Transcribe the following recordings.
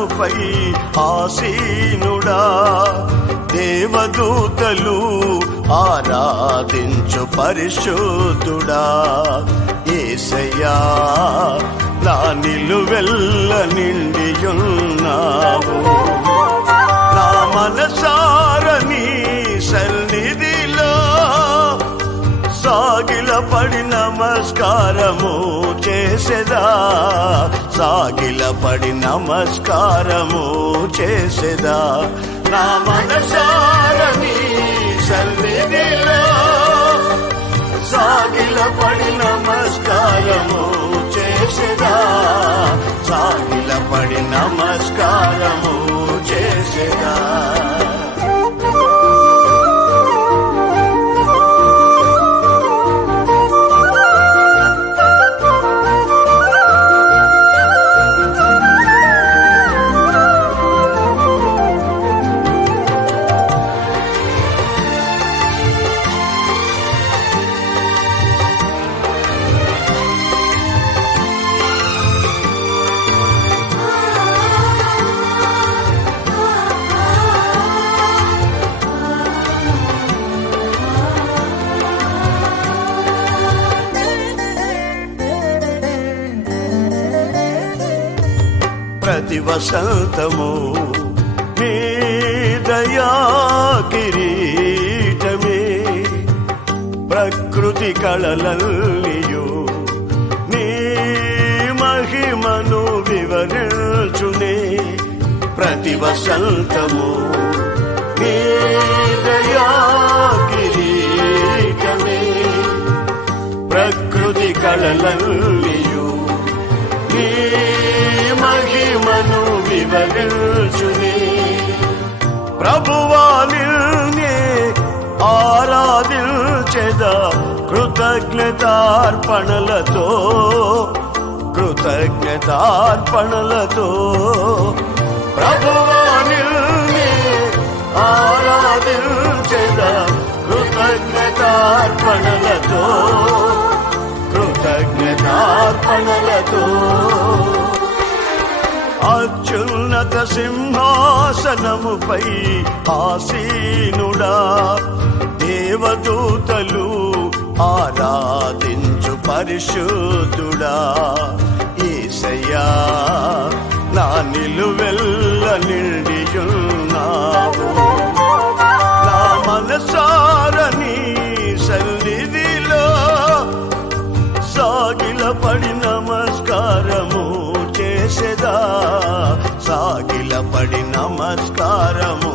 అత్యున్నత సింహాసనముపై ఆసీనుడా దేవదూతలు ఆరాధించు పరిశుద్ధుడా. ఏసయ్యా నా నిలువెల్ల నిండియున్నావు. నా మనసారని సన్నిధిలో సాగిల పడి నమస్కారము చేసేదా. సాగిల పడి నమస్కారము చేసేదా? నా మనసారని సన్నిధిలో సాగిల పడి నమస్కారము చేసేదా? సాగిల పడి నమస్కారము చేసేదా? ప్రతి వసంతము నీ దయా కిరీటమే. ప్రకృతి కళలల్లియు నీ మహిమను వివరించునే. ప్రతి వసంతము నీ దయా కిరీటమే. ప్రకృతి కళలల్లి మహిమను వివరించుని ప్రభువాలినే ఆరాధించెద కృతజ్ఞతార్పణలతో కృతజ్ఞతార్పణలతో. ప్రభువాలినే ఆరాధించెద కృతజ్ఞతార్పణలతో కృతజ్ఞతార్పణలతో. అత్యున్నత సింహాసనముపై ఆసీనుడా దేవదూతలు ఆరాధించు పరిశుద్ధుడా. ఈసయ్యా నా నిలువెల్ల నిండియున్నావు నా మనసారని సన్నిధిలో సాగిల పడి నమస్కారము పడి నమస్కారము.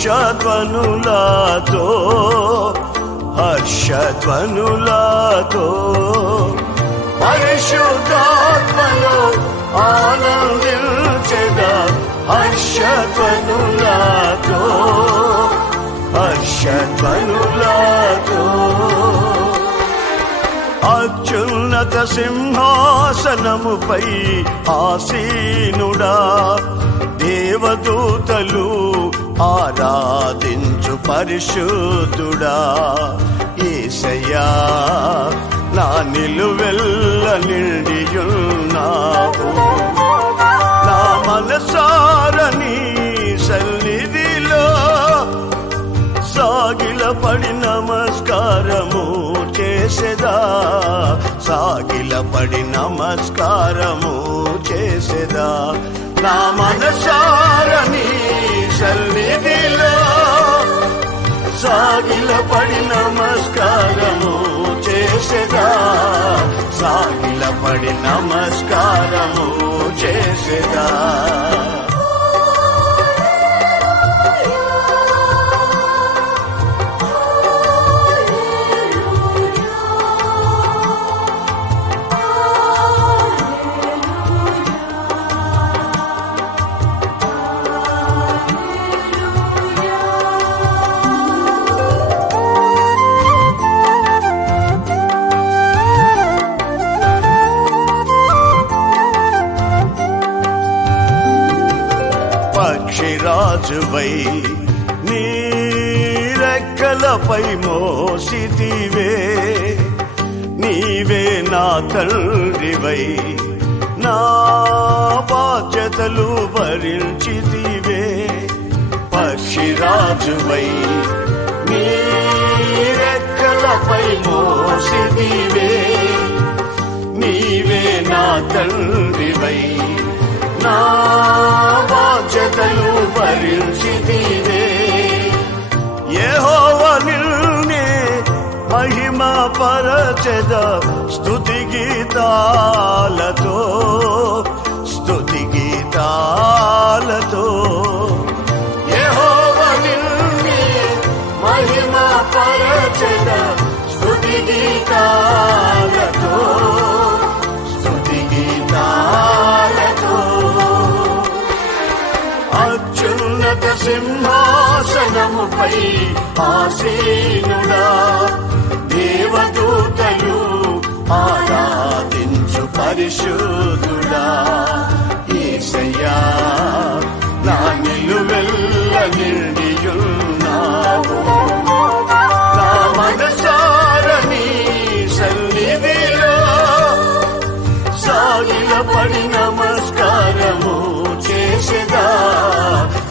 హర్షధ్వనులతో హర్షధ్వనులతో. పరిశుద్ధాత్మలో ఆనందించగా హర్షధ్వనులతో హర్షధ్వనులతో. అత్యున్నత సింహాసనముపై ఆసీనుడా దేవదూతలు ఆరాధించు పరిశుద్ధుడా. ఏసయ్యా నా నిలువెల్ల నిండియున్నావు. నా మనసారని సన్నిధిలో సాగిల పడి నమస్కారము చేసేదా? సాగిల పడి నమస్కారము చేసేదా? నా మనసారని పడి నమస్కారము చేసేదా? సాగిల పడి నమస్కారము రాజువై నీరెక్కలపై రెక్కలపై నీవే నా తండ్రివై నా బాధ్యతలు భరించితివే. పక్షిరాజువై నీ రెక్కలపై మోసిదివే నీవే నా తండ్రివై నా బాధ్యతలు భరించితివే యెహోవ నిన్నే మహిమ పరచెద స్తుతి గీతాలతో స్తుతి గీతాలతో. యెహోవ నిన్నే మహిమ పరచద స్తుతి గీతాలతో సింహాసనముపై ఆసీనుడా దేవదూతలు ఆరాధించు పరిశుద్ధుడా. ఏసయ్యా నా నిలువెల్ల నిండియున్నావు నా మనసారని సన్నిధిలో సాగిలపడి నమస్కారము చేసేదా.